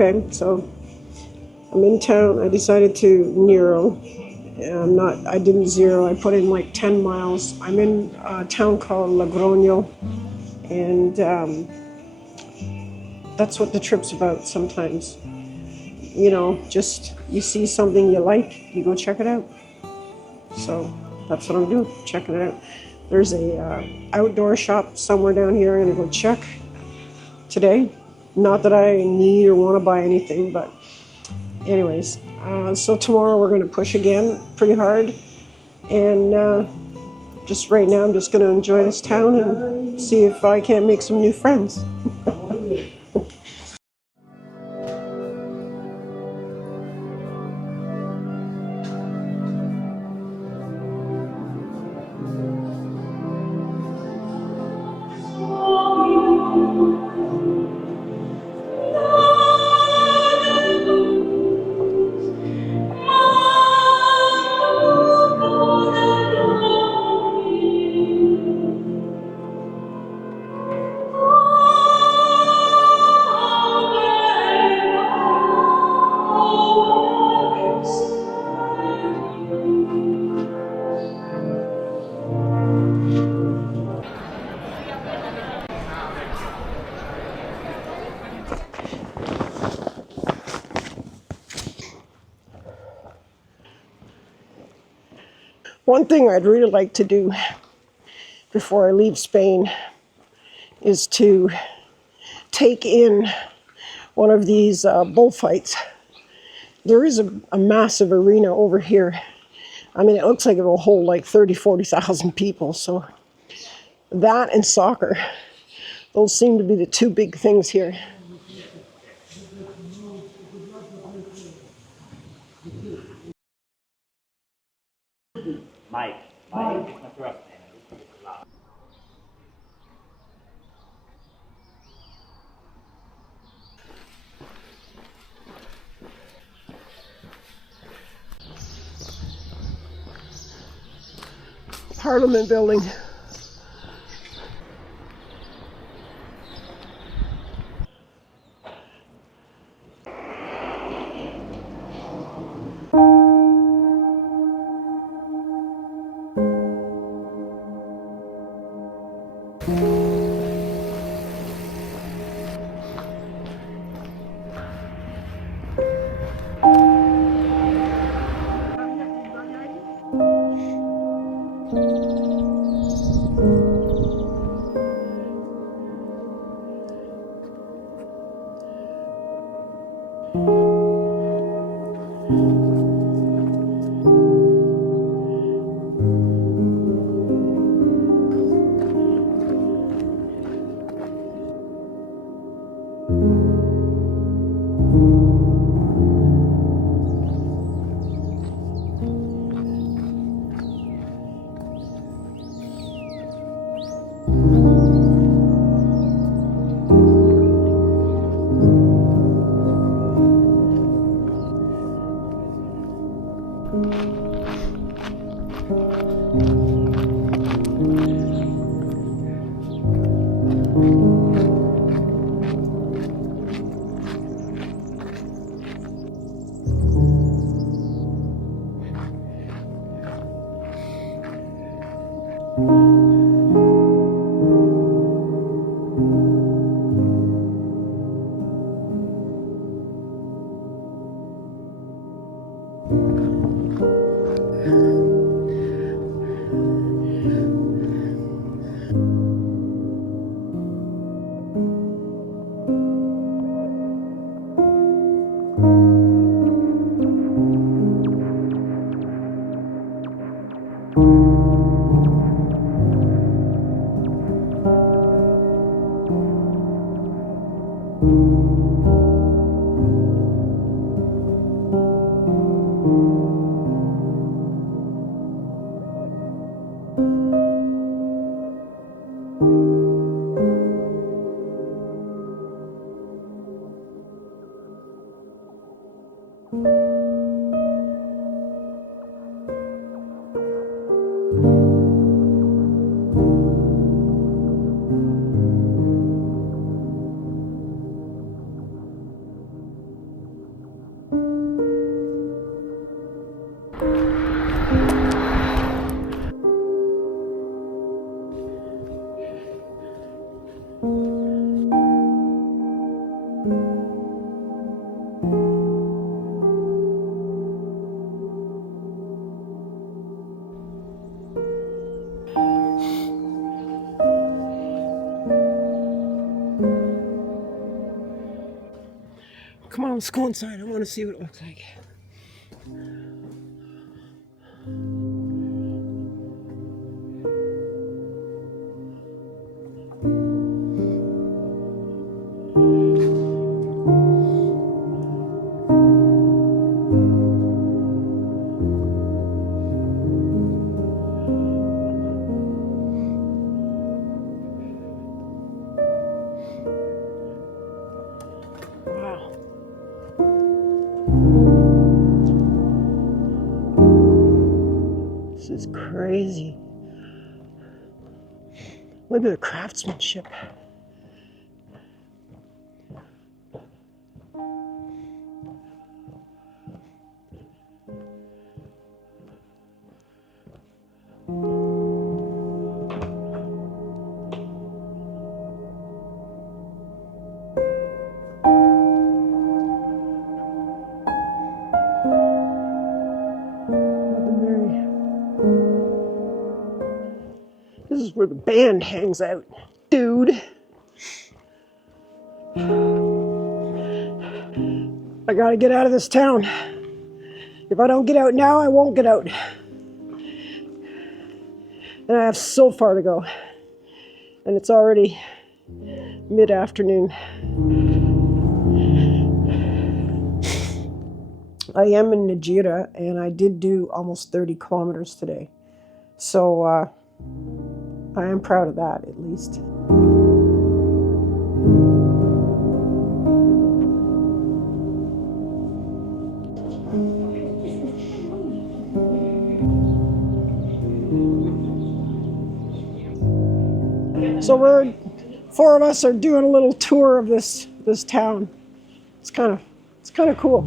Okay, so I'm in town. I decided to Nero. I didn't zero. I put in like 10 miles. I'm in a town called Logroño, and that's what the trip's about sometimes. You know, just you see something you like, you go check it out. So that's what I'm doing, checking it out. There's a outdoor shop somewhere down here. I'm gonna go check today. Not that I need or want to buy anything, but anyways. So tomorrow we're gonna push again pretty hard, and just right now I'm just gonna enjoy this town and see if I can't make some new friends. One thing I'd really like to do before I leave Spain is to take in one of these bullfights. There is a massive arena over here. I mean, it looks like it will hold like 40,000 people. So that and soccer, those seem to be the two big things here. Mike. Parliament building. let's go inside. I want to see what it looks like. Wow. This is crazy. Look at the craftsmanship. This is where the band hangs out, dude. I gotta get out of this town. If I don't get out now, I won't get out. And I have so far to go. And it's already mid-afternoon. I am in Najira, and I did do almost 30 kilometers today. So I am proud of that, at least. So we're 4 of us are doing a little tour of this town. It's kind of cool.